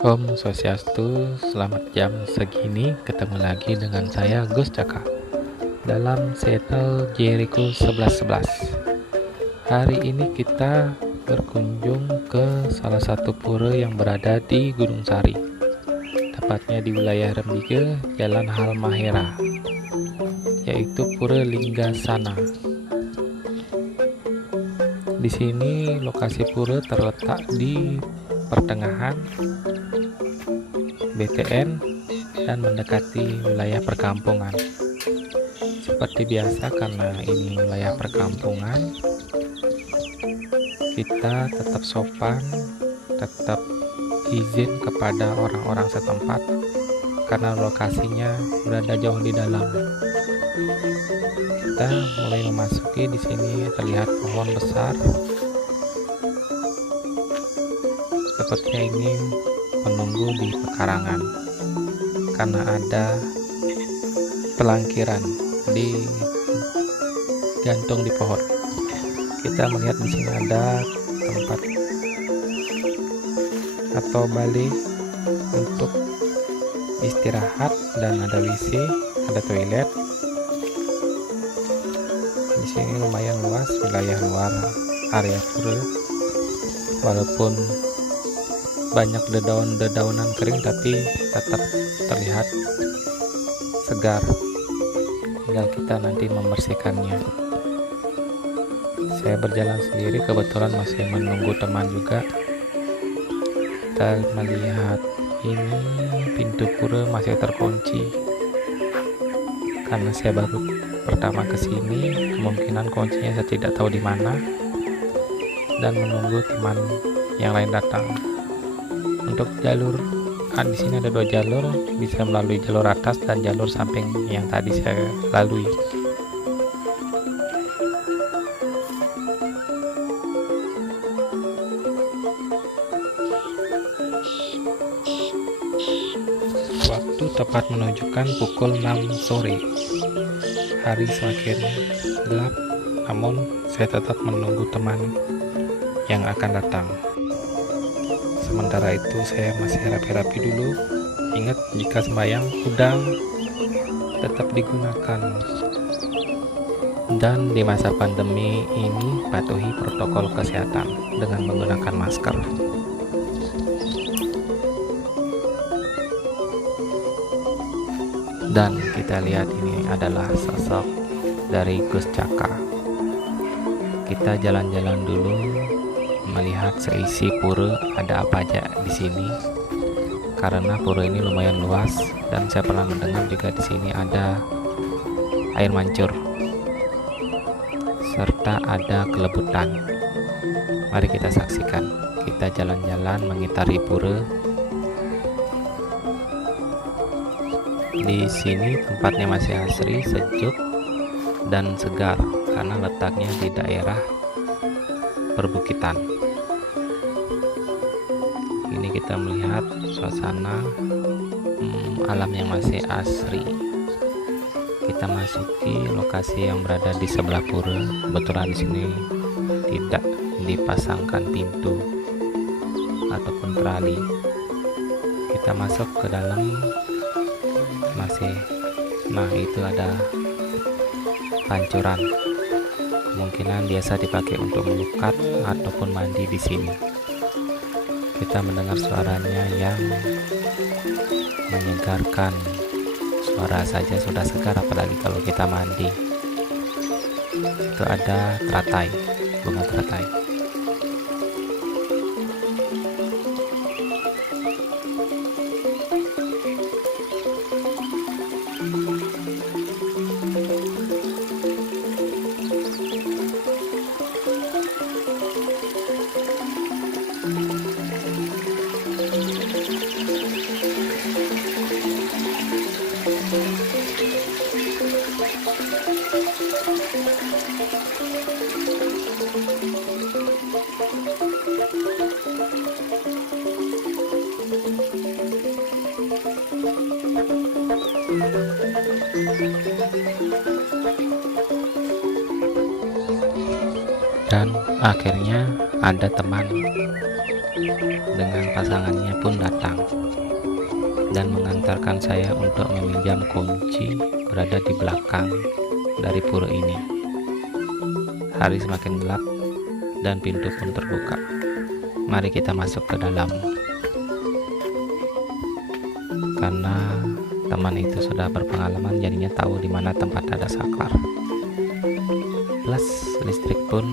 Om Swastiastu, selamat jam segini. Ketemu lagi dengan saya Gus Caka dalam channel Jericho 1111. Hari ini kita berkunjung ke salah satu pura yang berada di Gunung Sari, tepatnya di wilayah Rembige, Jalan Halmahera, yaitu Pura Linggasana. Di sini lokasi pura terletak di pertengahan BTN dan mendekati wilayah perkampungan. Seperti biasa, karena ini wilayah perkampungan, kita tetap sopan, tetap izin kepada orang-orang setempat karena lokasinya berada jauh di dalam. Kita mulai memasuki. Di sini terlihat pohon besar. Sepertinya ini menunggu di pekarangan karena ada pelangkiran di gantung di pohon. Kita melihat di sini ada tempat atau balai untuk istirahat dan ada WC, ada toilet. Di sini lumayan luas wilayah luar area pura, walaupun banyak dedaunan kering tapi tetap terlihat segar. Tinggal kita nanti membersihkannya. Saya berjalan sendiri, kebetulan masih menunggu teman juga. Kita melihat ini pintu pura masih terkunci karena saya baru pertama kesini. Kemungkinan kuncinya saya tidak tahu di mana dan menunggu teman yang lain datang. Untuk jalur, di sini ada 2 jalur, bisa melalui jalur atas dan jalur samping yang tadi saya lalui. Waktu tepat menunjukkan pukul 6 sore. Hari semakin gelap, namun saya tetap menunggu teman yang akan datang. Sementara itu saya masih rapi-rapi dulu. Ingat, jika sembahyang udang tetap digunakan. Dan di masa pandemi ini patuhi protokol kesehatan dengan menggunakan masker. Dan kita lihat ini adalah sosok dari Gus Caka. Kita jalan-jalan dulu, melihat seisi pura ada apa aja di sini. Karena pura ini lumayan luas dan saya pernah mendengar juga di sini ada air mancur serta ada kelebutan. Mari kita saksikan. Kita jalan-jalan mengitari pura. Di sini tempatnya masih asri, sejuk dan segar karena letaknya di daerah perbukitan. Ini kita melihat suasana alam yang masih asri. Kita masuki lokasi yang berada di sebelah pura. Kebetulan di sini tidak dipasangkan pintu ataupun trali. Kita masuk ke dalam. Nah, itu ada pancuran. Kemungkinan biasa dipakai untuk melukat ataupun mandi di sini. Kita mendengar suaranya yang menyegarkan. Suara saja sudah segar, apalagi kalau kita mandi. Itu ada teratai, bunga teratai. Dan akhirnya ada teman dengan pasangannya pun datang dan mengantarkan saya untuk meminjam kunci berada di belakang dari pura ini. Hari semakin gelap dan pintu pun terbuka. Mari kita masuk ke dalam. Karena teman itu sudah berpengalaman, jadinya tahu di mana tempat ada saklar. Plus listrik pun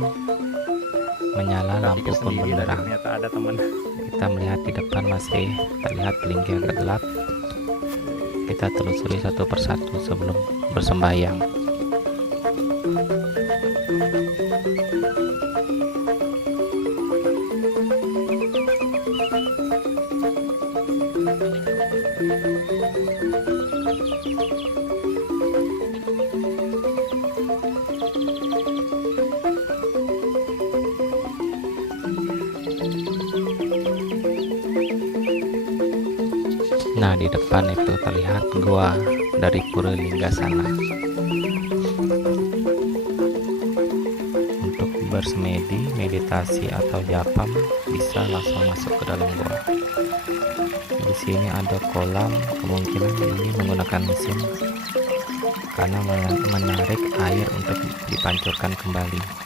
menyala, lampu pun benderang. Ternyata ada teman. Kita melihat di depan masih terlihat lingkar agak gelap. Kita telusuri satu persatu sebelum bersembahyang. Nah, di depan itu terlihat gua dari Pura Linggasana. Untuk bersemedi, meditasi atau japam bisa langsung masuk ke dalam gua. Di sini ada kolam, kemungkinan ini menggunakan mesin karena menarik air untuk dipancurkan kembali.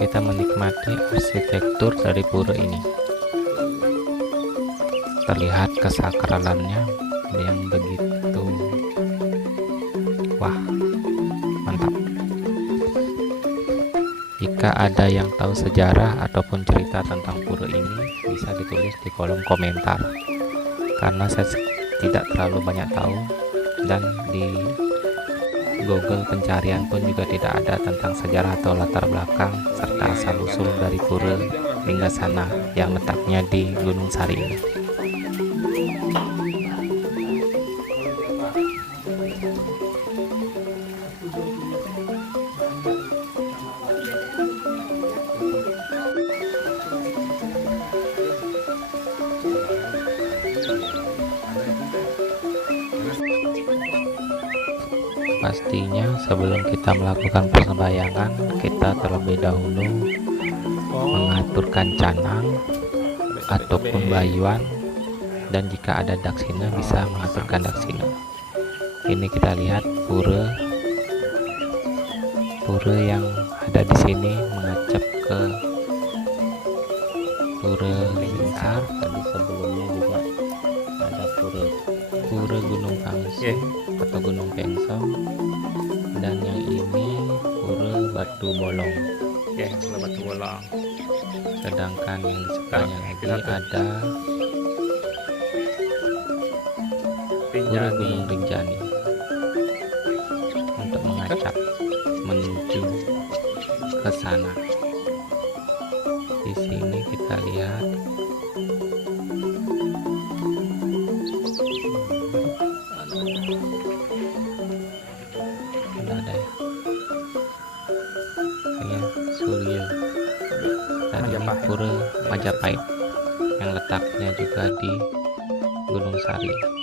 Kita menikmati arsitektur dari pura ini. Terlihat kesakralannya yang begitu wah, mantap. Jika ada yang tahu sejarah ataupun cerita tentang pura ini, bisa ditulis di kolom komentar. Karena saya tidak terlalu banyak tahu, dan di Google pencarian pun juga tidak ada tentang sejarah atau latar belakang serta asal-usul dari Pura Linggasana yang letaknya di Gunung Sari ini. Pastinya sebelum kita melakukan persembahyangan, kita terlebih dahulu mengaturkan canang ataupun bayuan, dan jika ada daksina bisa mengaturkan daksina. Ini kita lihat pura yang ada di sini mengacap ke pura lingkar. Tadi sebelumnya juga ada pura Gunung Pangsu atau Gunung Pengsong, dan yang ini pura Batu Bolong. Batu Bolong. Sedangkan yang di sebelahnya lagi ada pura Gunung Rinjani untuk mengacap menuju ke sana. Di sini kita lihat ada ya, kayak Surya dari pura Majapahit yang letaknya juga di Gunung Sari.